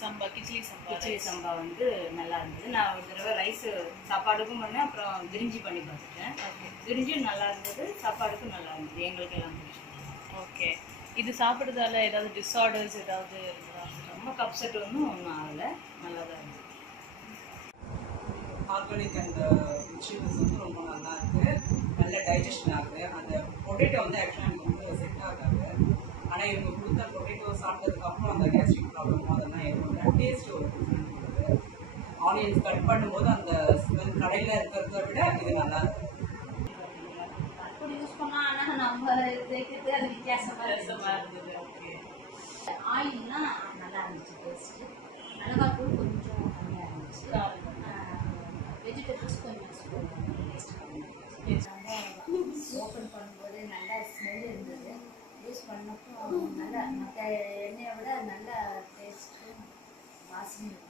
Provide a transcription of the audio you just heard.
சம்பா கிச்சிலி சம்பா வந்து நல்லா இருந்தது. நான் ஒரு தடவை ரைஸ் சாப்பாடுக்கும் பண்ணேன், அப்புறம் பிரிஞ்சி பண்ணி பார்த்துட்டேன். பிரிஞ்சும் நல்லா இருந்தது, சாப்பாடுக்கும் நல்லா இருந்தது, எங்களுக்கு எல்லாம் பிடிச்சிருந்தது. ஓகே. இது சாப்பிட்றதால ஏதாவது டிஸார்டர்ஸ் ஏதாவது ரொம்ப கப்செட் ஒன்றும் ஆகலை, நல்லா தான் இருந்தது. ஆர்கானிக் அந்த வெஜிடபிள்ஸ் வந்து ரொம்ப நல்லா இருக்குது, நல்ல டைஜஷன் ஆகுது. அந்த பொட்டேட்டோ வந்து ஆக்சுவலாக எனக்கு வந்து செட் ஆகாது. ஆனால் இவங்க கொடுத்த பொட்டேட்டோ சாப்பிட்டதுக்கப்புறம் அந்த கேஸ்ட்ரிக் ப்ராப்ளமோ அதெல்லாம் எதுவும் இல்லை. டேஸ்ட் ஒரு டிஃப்ரெண்ட் கொடுக்குது. ஆனியன்ஸ் கட் பண்ணும்போது அந்த ஸ்மெல் கடையில் இருக்கிறத விட இது நல்லா இருக்குது. அப்படி யூஸ் பண்ணால் ஆனால் நம்ம சேர்க்கிறது அது வித்தியாசமாக இருந்தது. ஓகே. ஆயில்னா நல்லா இருந்துச்சு டேஸ்ட்டு. மிளகாத்தூள் கொஞ்சம் கம்மியாக இருந்துச்சு. வெஜிடபிள்ஸ் கொஞ்சம் டேஸ்ட் ஓப்பன் பண்ணும்போது நல்லா ஸ்மெல் இருந்தது. யூஸ் பண்ணப்போ நல்லா மற்ற எண்ணெயை விட நல்லா டேஸ்ட்டும் வாசனையும்